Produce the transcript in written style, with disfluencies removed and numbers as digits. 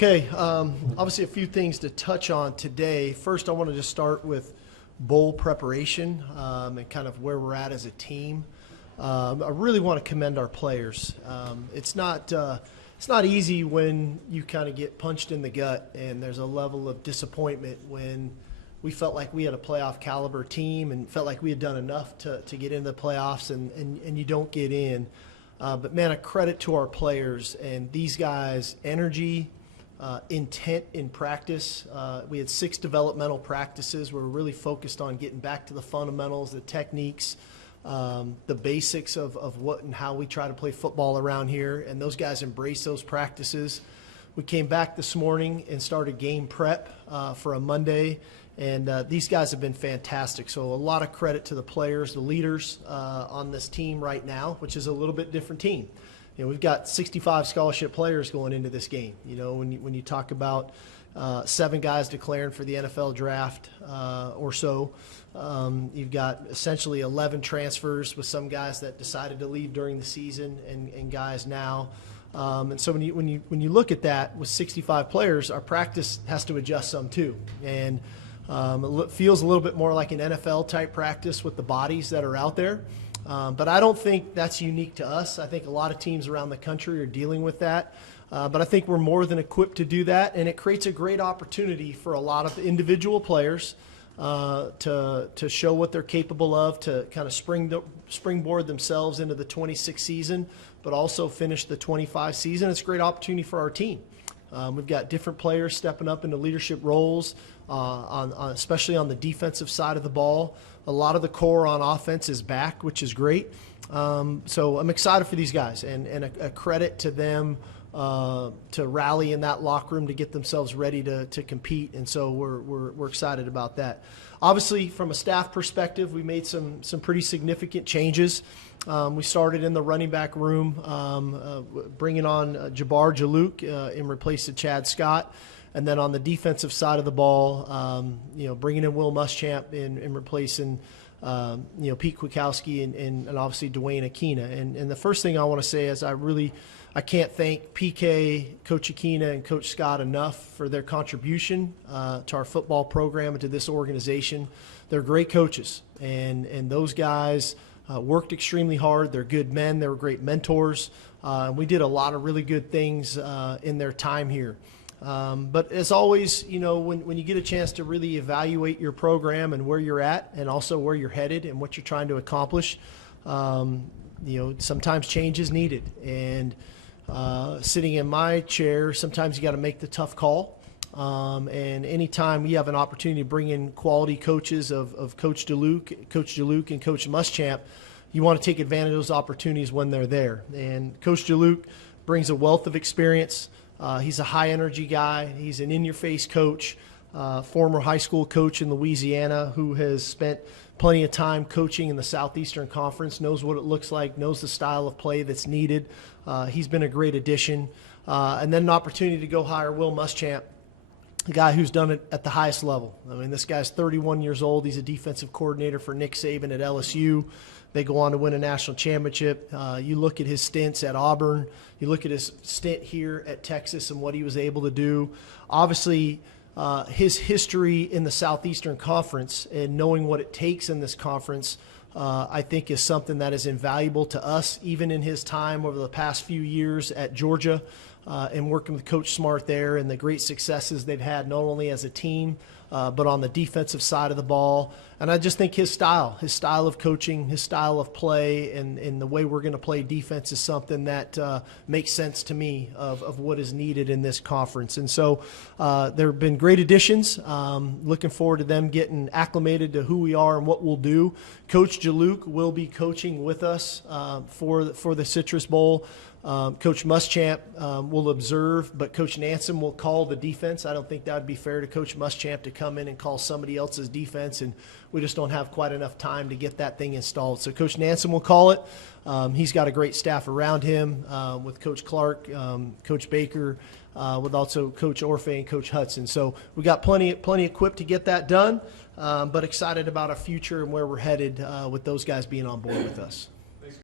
Okay, obviously a few things to touch on today. First, I want to just start with bowl preparation and kind of where we're at as a team. I really want to commend our players. It's not easy when you kind of get punched in the gut and there's a level of disappointment when we felt like we had a playoff caliber team and felt like we had done enough to get into the playoffs and you don't get in. But man, a credit to our players and these guys' energy, intent in practice. We had 6 developmental practices where we're really focused on getting back to the fundamentals, the techniques, the basics of what and how we try to play football around here, and those guys embrace those practices. We came back this morning and started game prep for a Monday, and these guys have been fantastic. So a lot of credit to the players, the leaders on this team right now, which is a little bit different team. You know, we've got 65 scholarship players going into this game. You know, when you talk about 7 guys declaring for the NFL draft or so, you've got essentially 11 transfers with some guys that decided to leave during the season and guys now. And so when you look at that with 65 players, our practice has to adjust some too. And it feels a little bit more like an NFL type practice with the bodies that are out there. But I don't think that's unique to us. I think a lot of teams around the country are dealing with that. But I think we're more than equipped to do that, and it creates a great opportunity for a lot of individual players to show what they're capable of, to kind of springboard themselves into the 26 season, but also finish the 25 season. It's a great opportunity for our team. We've got different players stepping up into leadership roles, especially on the defensive side of the ball. A lot of the core on offense is back, which is great. So I'm excited for these guys, and a credit to them to rally in that locker room to get themselves ready to compete. And so we're excited about that. Obviously, from a staff perspective, we made some pretty significant changes. We started in the running back room, bringing on Jabbar Jalouk in replace of Chad Scott. And then on the defensive side of the ball, bringing in Will Muschamp in replacing, Pete Kwiatkowski and obviously Dwayne Akina. And the first thing I want to say is I can't thank PK, Coach Akina, and Coach Scott enough for their contribution to our football program and to this organization. They're great coaches, and those guys worked extremely hard. They're good men. They were great mentors. We did a lot of really good things in their time here. But as always, when you get a chance to really evaluate your program and where you're at and also where you're headed and what you're trying to accomplish, sometimes change is needed. And sitting in my chair, sometimes you got to make the tough call. And anytime you have an opportunity to bring in quality coaches of Coach Jalouk and Coach Muschamp, you want to take advantage of those opportunities when they're there. And Coach Jalouk brings a wealth of experience. He's a high-energy guy. He's an in-your-face coach, former high school coach in Louisiana who has spent plenty of time coaching in the Southeastern Conference, knows what it looks like, knows the style of play that's needed. He's been a great addition. And then an opportunity to go hire Will Muschamp, a guy who's done it at the highest level. I mean, this guy's 31 years old. He's a defensive coordinator for Nick Saban at LSU. They go on to win a national championship. You look at his stints at Auburn. You look at his stint here at Texas and what he was able to do. Obviously, his history in the Southeastern Conference and knowing what it takes in this conference, I think is something that is invaluable to us, even in his time over the past few years at Georgia and working with Coach Smart there and the great successes they've had not only as a team, but on the defensive side of the ball. And I just think his style of coaching, his style of play, and the way we're going to play defense is something that makes sense to me of what is needed in this conference. And so there have been great additions. Looking forward to them getting acclimated to who we are and what we'll do. Coach Jalouk will be coaching with us for the Citrus Bowl. Coach Muschamp will observe, but Coach Nansen will call the defense. I don't think that would be fair to Coach Muschamp to come in and call somebody else's defense, and we just don't have quite enough time to get that thing installed. So Coach Nansen will call it. He's got a great staff around him with Coach Clark, Coach Baker, with also Coach Orfe and Coach Hudson. So we got plenty equipped to get that done, but excited about our future and where we're headed with those guys being on board with us.